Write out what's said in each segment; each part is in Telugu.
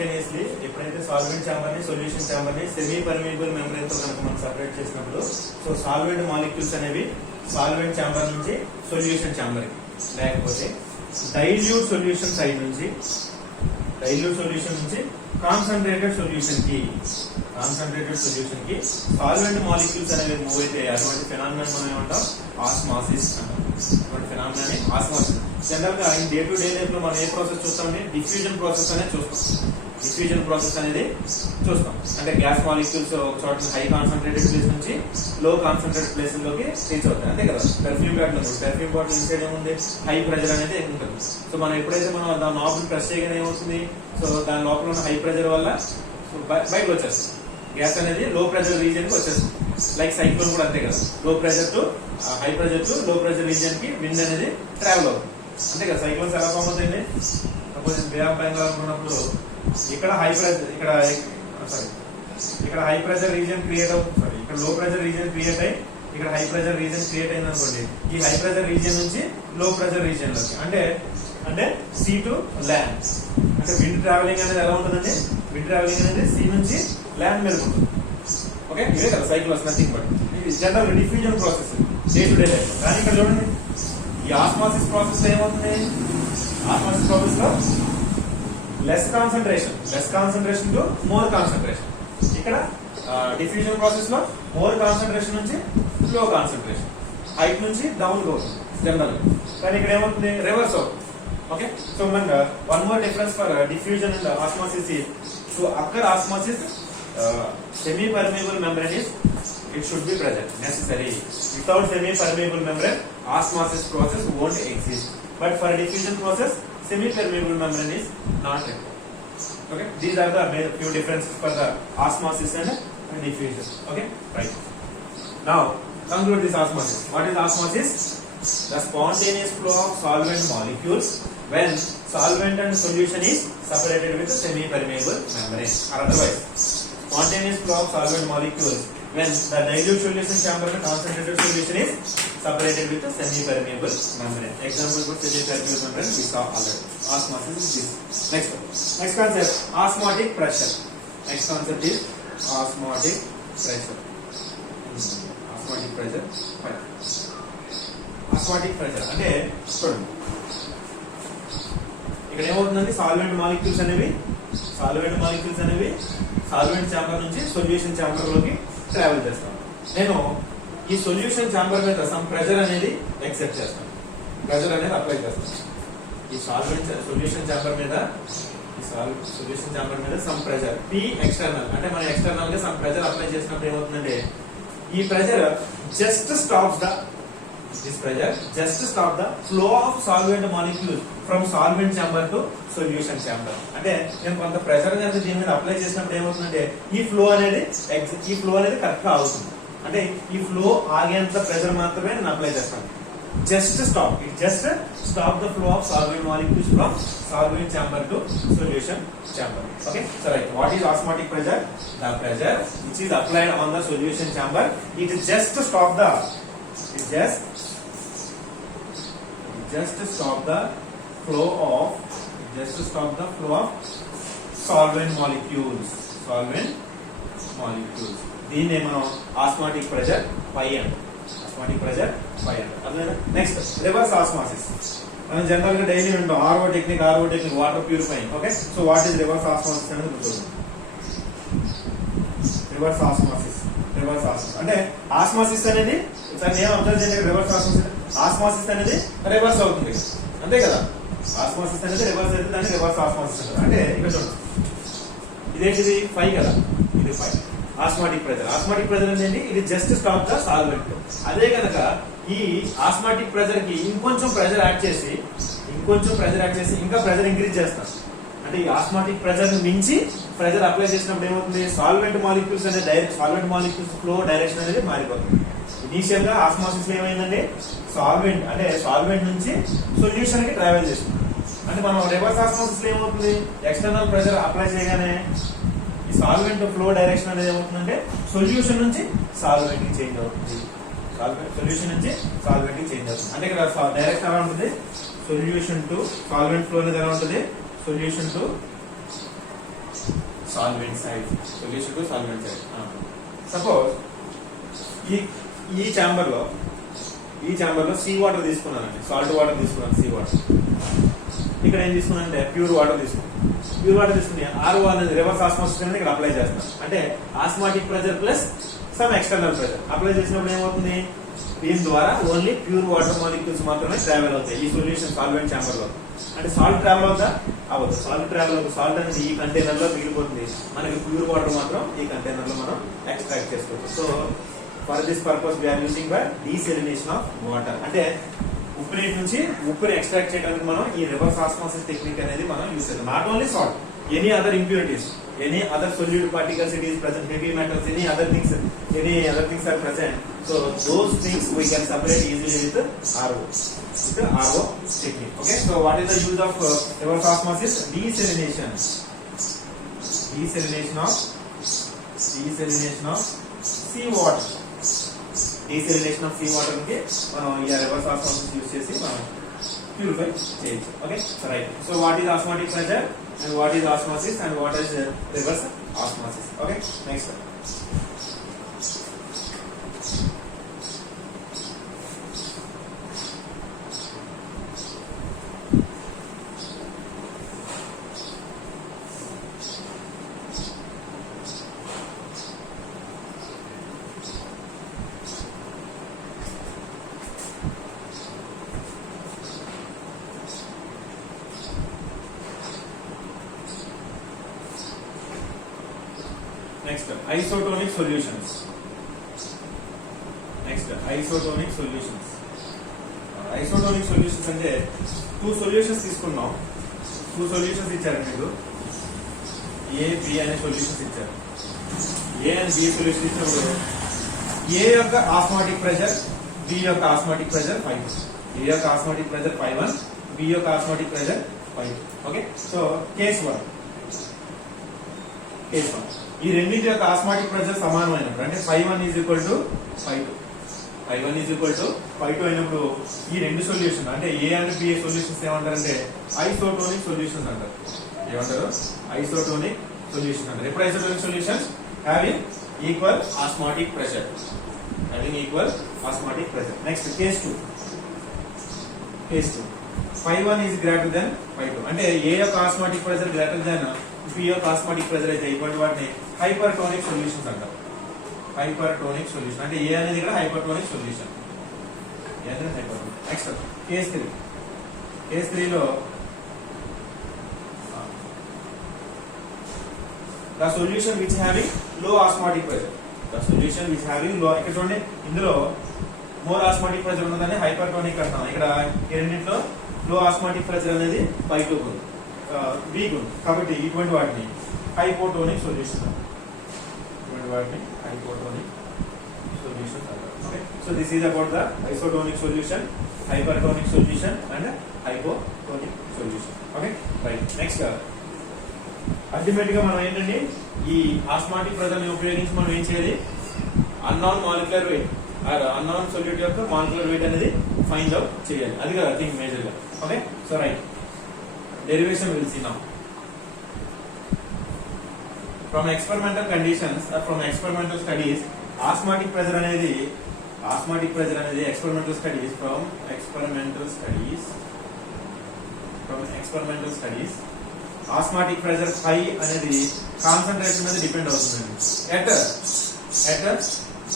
స్పాంటేనియస్లీ ఎప్పుడైతే సాల్వెంట్ ఛాంబర్ ని సొల్యూషన్ ఛాంబర్ ని సెమీ పర్మియబుల్ మెంబ్రేన్ తో కనుక మనం సెపరేట్ చేసినప్పుడు సో సాల్వెంట్ మాలిక్యూల్స్ అనేవి సాల్వెంట్ ఛాంబర్ నుంచి సొల్యూషన్ ఛాంబర్ కి, లేకపోతే డైల్యూట్ సొల్యూషన్ సైడ్ నుంచి కాన్సన్ట్రేటెడ్ సొల్యూషన్ కి సాల్వెంట్ మాలిక్యూల్స్ అనేవి మూవ్ అయితే అటువంటి ఫినామినన్ మనం ఏమంటాం ఆస్మాసిస్ అంటాం. అటువంటి ఫినామినన్ ఆస్మాసిస్. జనరల్ గా డే టు డే లైఫ్ లో మనం ఏ ప్రాసెస్ చూస్తామంటే డిఫ్యూజన్ ప్రాసెస్ అనేది చూస్తాం. అంటే గ్యాస్ మాలిక్యూల్స్ ఒక చోట హై కాన్సన్ట్రేటెడ్ ప్లేస్ నుంచి లో కాన్సన్ట్రేటెడ్ ప్లేస్ లోకి రీచ్ అవుతాయి, అంతే కదా. పెర్ఫ్యూమ్ బాటిల్ ఇన్సైడ్ ఏముంది, హై ప్రెజర్ అనేది ఉంటుంది. సో మనం ఎప్పుడైతే మనం దాని నాబ్ ప్రెస్ చేయగానే ఏమవుతుంది, సో దాని లోపల ఉన్న హై ప్రెజర్ వల్ల బయటకు వచ్చేస్తుంది. గ్యాస్ అనేది లో ప్రెజర్ రీజియన్ కి వచ్చేస్తుంది. లైక్ సైక్లోన్ కూడా అంతే కదా, లో pressure to high pressure to లో ప్రెజర్ రీజియన్ కి విండ్ అనేది ట్రావెల్ అవుతుంది, అంతే కదా. సైక్లోన్స్ ఎలా ఫామ్ అవుతాయండి, సపోజ్ బే ఆఫ్ బెంగాల్ ఉన్నప్పుడు ఇక్కడ హై ప్రెజర్ రీజియన్ క్రియేట్ అవుతుంది, ఇక్కడ లో ప్రెజర్ రీజియన్ క్రియేట్ అయ్యి ఇక్కడ హై ప్రెజర్ రీజియన్ క్రియేట్ అయింది అనుకోండి. ఈ హై ప్రెజర్ రీజియన్ నుంచి లో ప్రెజర్ రీజియన్ లోకి, అంటే సీ టు ల్యాండ్. అంటే విండ్ ట్రావెలింగ్ అనేది ఎలా ఉంటుందండి, విండ్ ట్రావెలింగ్ అనేది సీ నుంచి ల్యాండ్ మీద ఉంటుంది. ఓకే, ఇదే కదా సైక్లోన్స్, నథింగ్ బట్ ఇది general diffusion process day to day life. కానీ ఇక్కడ చూడండి, ఈ ఆస్మాసిస్ ప్రాసెస్ లో ఏమవుతుంది, ఆస్మాసిస్ ప్రాసెస్ లో less concentration to more concentration. ఇక్కడ డిఫ్యూజన్ ప్రాసెస్ లో మోర్ కాన్సన్ట్రేషన్ నుంచి లో కాన్సన్ట్రేషన్, హైట్ నుంచి డౌన్ లో జనరల్. కానీ ఇక్కడ ఏమవుతుంది, రివర్స్ అవుతుంది. Okay, so one more difference for diffusion and osmosis is to occur osmosis semi permeable membrane is it should be present necessary. Without semi permeable membrane osmosis process won't exist, but for diffusion process semi permeable membrane is not required. Okay, these are the few differences for the osmosis and diffusion. Okay, right. Now conclude this osmosis. What is osmosis? The spontaneous flow of solvent molecules when solvent and solution is separated with a semi-permeable membrane, or otherwise spontaneous flow of solvent molecules when the dilute solution chamber and concentrated solution is separated with a semi-permeable membrane. Example for semi-permeable membrane we saw already. Osmosis is this. Next concept, osmotic pressure. Next concept is osmotic pressure. Osmotic pressure అంటే చూడండి, ఇక్కడ ఏమవుతుందండి, సాల్వెంట్ మాలిక్యూల్స్ అనేవి సాల్వెంట్ ఛాంబర్ నుంచి సొల్యూషన్ ఛాంబర్ లోకి ట్రావెల్ చేస్తాను. నేను ఈ సొల్యూషన్ ఛాంబర్ మీద సమ్ ప్రెజర్ అనేది ఎక్సెప్ట్ చేస్తాను, ప్రెజర్ అనేది అప్లై చేస్తాను. ఈ సొల్యూషన్ ఛాంబర్ మీద సమ్ ప్రెజర్ P ఎక్స్టర్నల్, అంటే మనం ఎక్స్టర్నల్ గా సమ్ ప్రెజర్ అప్లై చేసినప్పుడు ఏమవుతుందంటే ఈ pressure just stops the flow of solvent molecules from solvent chamber to solution chamber. అంటే నేను కొంత ప్రెషర్ కనుక దీని మీద అప్లై చేసినప్పుడు ఏమవుతుందంటే ఈ ఫ్లో అనేది కరెక్ట్ గా అవుతుంది. అంటే ఈ ఫ్లో ఆగేంత ప్రెషర్ మాత్రమే నేను అప్లై చేస్తాను. Just stop the flow of solvent molecules from solvent chamber to solution chamber. Okay, so right. What is osmotic pressure? The pressure which is applied on the solution chamber, it just stop the flow of solvent molecules. దీన్ని మనం ఆస్మాటిక్ ప్రెషర్ పై అంటాం. Next reverse osmosis. మనం జనరల్ గా డైలీ వింటాం RO technique, water purifying. Okay, so what is reverse osmosis అనేది గుర్తుంది. రివర్స్ ఆస్మాసిస్ అంటే ఆస్మాసిస్ అనేది నేను అబ్జర్వ్ చేయండి, ఆస్మాసిస్ అనేది రివర్స్ అవుతుంది, అంతే కదా. ఆస్మాసిస్ అనేది రివర్స్ అయితే దాన్ని రివర్స్ ఆస్మాసిస్ అంటారు. అంటే ఇక్కడ చూడండి, ఇదేంటిది 5 కదా, ఇది 5. ఆస్మాటిక్ ప్రెజర్ అనేది ఇది జస్ట్ స్టాప్ ద సాల్వెంట్. అదే కనుక ఈ ఆస్మాటిక్ ప్రెజర్ కి ఇంకొంచెం ప్రెజర్ యాడ్ చేసి ఇంకా ప్రెజర్ ఇంక్రీజ్ చేస్తాం. అంటే ఈ ఆస్మాటిక్ ప్రెజర్ మించి ప్రెజర్ అప్లై చేసినప్పుడు ఏమవుతుంది, సాల్వెంట్ మాలిక్యూల్స్ ఫ్లో డైరెక్షన్ అనేది మారిపోతుంది. ఇనీషియల్ గా ఆస్మాసిస్ లో ఏమైందంటే సాల్వెంట్ నుంచి సొల్యూషన్ కి ట్రావెల్ చేస్తుంది. అంటే మనం రివర్స్ ఆస్మాసిస్ లో ఏమవుతుంది, ఎక్స్టర్నల్ ప్రెజర్ అప్లై చేయగానే ఈ సాల్వెంట్ ఫ్లో డైరెక్షన్ అనేది ఏమవుతుందంటే సొల్యూషన్ నుంచి సాల్వెంట్ కి చేంజ్ అవుతుంది. అంటే ఇక్కడ డైరెక్షన్ ఎలా ఉంటుంది, సొల్యూషన్ టు సాల్వెంట్ ఫ్లో అనేది ఎలా ఉంటుంది, solution to solvent side. Solution to solvent side. Suppose ఈ ఛాంబర్ లో సీ వాటర్ తీసుకున్నానండి, సాల్ట్ వాటర్ తీసుకున్నాను, సీ వాటర్. ఇక్కడ ఏం తీసుకున్నానంటే ప్యూర్ వాటర్ తీసుకుని ఆర్ఓ అనేది రివర్స్ ఆస్మాసిస్ అనేది ఇక్కడ అప్లై చేస్తాను. అంటే osmotic pressure plus some external pressure apply చేసినప్పుడు ఏమవుతుంది, దీని ద్వారా ఓన్లీ ప్యూర్ వాటర్ మాలిక్యూల్స్ మాత్రమే ట్రావెల్ అవుతాయి ఈ సొల్యూషన్ సాల్వెంట్ ఛాంబర్ లో. అంటే సాల్ట్ ట్రావెల్ అవుతా అవ్వదు. సాల్ట్ అనేది ఈ కంటైనర్ లో మిగిలిపోతుంది, మనకి ప్యూర్ వాటర్ మాత్రం ఈ కంటైనర్ లో మనం ఎక్స్ట్రాక్ట్ చేసుకోవచ్చు. So for this purpose we are using by desalination of water. అంటే ఉప్పు నీటి నుంచి ఉప్పుని ఎక్స్ట్రాక్ట్ చేయడానికి మనం ఈ రివర్స్ ఆస్మాసిస్ టెక్నిక్ అనేది మనం యూజ్ చేస్తాం. Not only salt, any other impurities, any other solute particles it is present, heavy metals, any other things are present. So those things we can separate easily with RO technique. Okay, so what is the use of reverse osmosis? Desalination of seawater. Desalination of seawater కి మనం ఈ reverse osmosis యూస్ చేసి మనం ప్యూరిఫై చేయొచ్చు. Okay, right. So what is osmotic pressure and what is osmosis and what is reverse osmosis. Okay, next one. Next, isotonic solutions. Isotonic solutions అంటే two solutions తీసుకున్నాం. Two solutions ఇచ్చారు మీకు. A, B అనే solutions ఇచ్చారు. A and B solution ఇచ్చినప్పుడు A యొక్క ఆస్మాటిక్ ప్రెషర్, B యొక్క ఆస్మాటిక్ ప్రెషర్ 5. A యొక్క ఆస్మాటిక్ ప్రెషర్ 5.1, B యొక్క osmotic pressure 5. Okay, so case 1. ఈ రెండింటి యొక్క ఆస్మాటిక్ ప్రెషర్ సమానమైనప్పుడు అంటే 5.1 is equal to 5.2. 5.1 is equal to 5.2 అయినప్పుడు ఈ రెండు సొల్యూషన్ అంటే ఏ అండ్ బి సొల్యూషన్స్ ఏమంటారంటే ఐసోటోనిక్ సొల్యూషన్స్ అంటారు. ఏమంటారు? ఐసోటోనిక్ సొల్యూషన్ అంటారు. ఎప్పుడు isotonic solutions having equal osmotic pressure. Next case 2. 5.1 is greater than 5.2 అంటే ఏ యొక్క osmotic pressure greater than B యొక్క ఆస్మాటిక్ ప్రెషర్ అయితే ఇటువంటి వాటిని హైపర్టోనిక్ సొల్యూషన్స్ అంటారు. హైపర్టోనిక్ సొల్యూషన్ అంటే ఏ అనేది ఇక్కడ హైపర్టోనిక్ సొల్యూషన్. నెక్స్ట్ కేస్ 3 లో the solution which having low osmotic pressure. ఇక్కడ చూడండి, ఇందులో మోర్ ఆస్మాటిక్ ప్రెషర్ ఉన్నదని హైపర్టోనిక్ అంటాం. ఇక్కడ ఈ రెండింటిలో లో ఆస్మాటిక్ ప్రెషర్ అనేది 5.2 ఉంది, వీక్ ఉంది. కాబట్టి ఇటువంటి వాటిని హైపోటోనిక్ సొల్యూషన్ అంటారు. Okay, so this is about the isotonic solution, hypertonic solution and hypotonic solution. Okay, right. Next, ultimate గా మనం ఏంటంటే ఈ ఆస్మాటిక్ ప్రెషర్ ని ఉపయోగించి మనం ఏం చేయాలి, unknown molecular weight or unknown solute యొక్క మాలిక్యులర్ వెయిట్ అనేది ఫైండ్ అవుట్ చేయాలి. అది కదా థింగ్ మేజర్ గా. Okay, so right, derivation will see now. From experimental conditions or from experimental studies, osmotic pressure అనేది experimental studies osmotic pressure phi అనేది కాన్సంట్రేషన్ మీద డిపెండ్ అవుతుంది. at a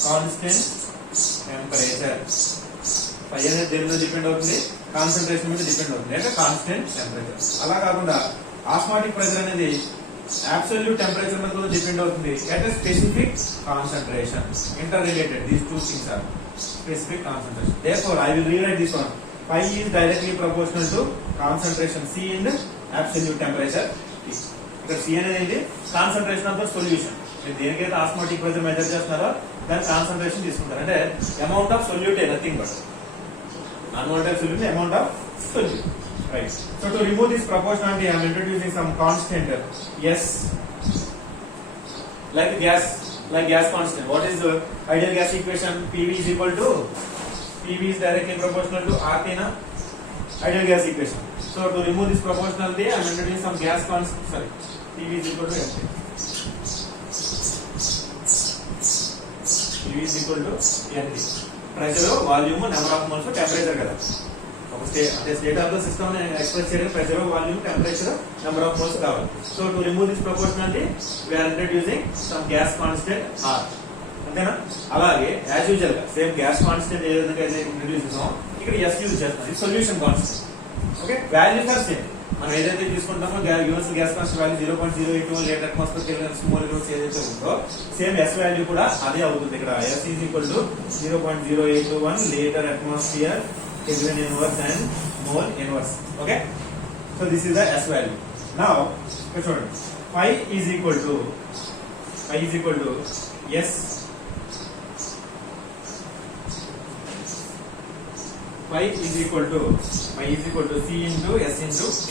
constant temperature. phi అనేది దేని మీద డిపెండ్ అవుతుంది, కాన్సంట్రేషన్ మీద డిపెండ్ అవుతుంది at a constant temperature. అలా కాకుండా ఆస్మాటిక్ ప్రెషర్ అనేది absolute temperature మీద కూడా డిపెండ్ అవుతుంది at a specific concentration. Interrelated, these two things are specific concentration. Therefore I will rewrite this one. Phi is directly proportional to concentration C in absolute temperature. ఇక్కడ C అనేది కాన్సంట్రేషన్ ఆఫ్ ద సొల్యూషన్. మీరు దేనికైతే ఆస్మాటిక్ ప్రెషర్ మెజర్ చేస్తున్నారో దాని కాన్సంట్రేషన్ తీసుకుంటారు. అంటే amount of solute nothing but non-volatile solution, amount of solution. Right. So to remove this proportionality, I am introducing some constant S, like gas constant. What is the ideal gas equation? PV is equal to PV is directly proportional to RT na ideal gas equation. So to remove this proportionality, I am introducing some gas constant. Sorry, PV is equal to RT. PV is equal to NT. Pressure, volume, number of moles, temperature కదా. ఒక state of the system express చేయడం pressure, volume, temperature, number of moles కావాలి. So to remove this proportionality we are introducing some gas constant R. అంతేనా? అలాగే యాజ్ యూజువల్ గా సేమ్ గ్యాస్ కాన్స్టెంట్ ఏ విధంగా అయితే ఇంట్రడ్యూస్ చేసామో ఇక్కడ S యూజ్ చేస్తాం. ఇది solution constant. Okay, values are same. మనం ఏదైతే తీసుకుంటామో universal gas constant value 0.081 litre atmosphere kelvin mole ఏదైతే ఉందో సేమ్ S వాల్యూ కూడా అదే అవుతుంది. ఇక్కడ S is equal to 0.081 litre atmosphere kelvin inverse and mole inverse. Okay, so this is the S value. Now ఇక్కడ చూడండి, phi is equal to S phi is equal to C into S into T.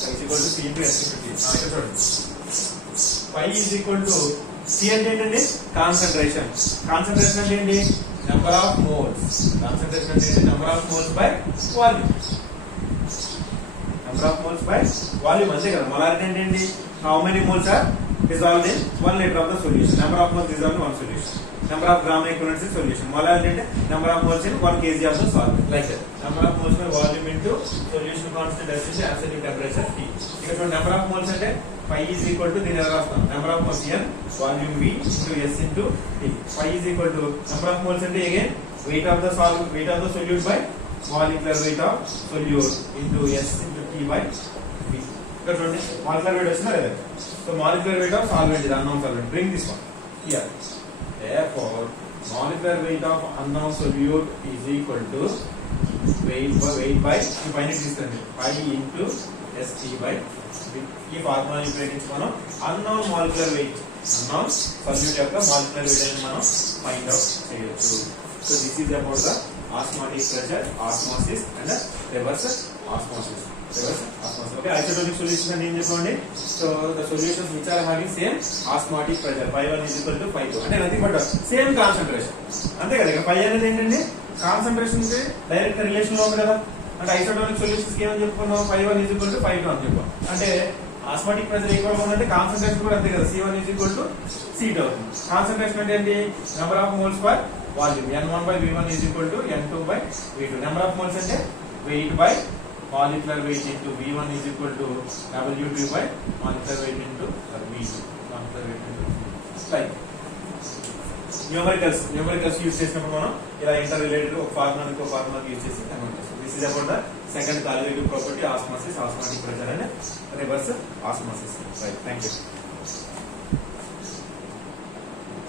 Phi is equal to C into S into T. ఇక్కడ చూడండి, phi is equal to C అంటే ఏంటండి? కాన్సంట్రేషన్. కాన్సంట్రేషన్ అంటే ఏంటి? Number of moles. కాన్సంట్రేషన్ అంటే ఏంటి? Number of moles by volume. Number of moles by volume అంతే కదా. మొలారిటీ అంటే ఏంటి? How many moles are dissolved in 1 liter of the solution. Number of moles dissolved in 1 solution. Number of gram equivalents in solution. Molarity అంటే number of moles in 1 kg of the solvent. Like that. Number of moles by volume into solution constant S into absolute temperature T. ఇక్కడ number of moles అంటే phi is equal to దీని ఎలా రాస్తాం? Number of moles N, volume V into S into T. Phi is equal to number of moles అంటే again weight of the solute by molecular weight of solute into S into T by V. ఇక్కడ చూడండి, molecular weight వచ్చిందా లేదా? So molecular weight of solvent is unknown solvent. Bring this one here. Therefore, molecular weight of unknown solute is equal to weight by ఈ పైన తీసుకుంది phi into ST by V. ఈ ఫార్ములా ఉపయోగించి మనం unknown molecular weight, unknown solute యొక్క molecular weight అని మనం find out చేయొచ్చు. So this is about the osmotic pressure, osmosis and reverse osmosis. Okay, isotopic solution అని ఏం చెప్పండి? So the solutions which are having same osmotic pressure phi1 is equal to phi2 అంటే నథింగ్ బట్ సేమ్ కాన్సంట్రేషన్. అంతే కదా. ఇక్కడ phi అనేది ఏంటండి? కాన్సంట్రేషన్ కి డైరెక్ట్ రిలేషన్ లో ఉంది కదా. అంటే ఐసోటోనిక్ సొల్యూషన్స్ కి ఏమని చెప్పుకున్నాం? phi1 is equal to phi2 అని చెప్పాం. అంటే ఆస్మాటిక్ ప్రెషర్ ఈక్వల్ గా ఉందంటే కాన్సంట్రేషన్ కూడా అంతే కదా. C1 is equal to C2 అవుతుంది. కాన్సంట్రేషన్ అంటే ఏంటి? Number of moles per volume. N1 by V1 is equal to N2 by V2. Number of moles అంటే weight by molecular weight into V1 is equal to W2 by molecular weight into V2. Molecular weight into like numericals use చేసినప్పుడు మనం ఇలా ఇంటర్ రిలేటెడ్ ఒక ఫార్ములా యూజ్ చేసి కన్వర్ట్ చేస్తాం. This is about the second colligative property, osmosis, osmotic pressure and reverse osmosis. Right, thank you.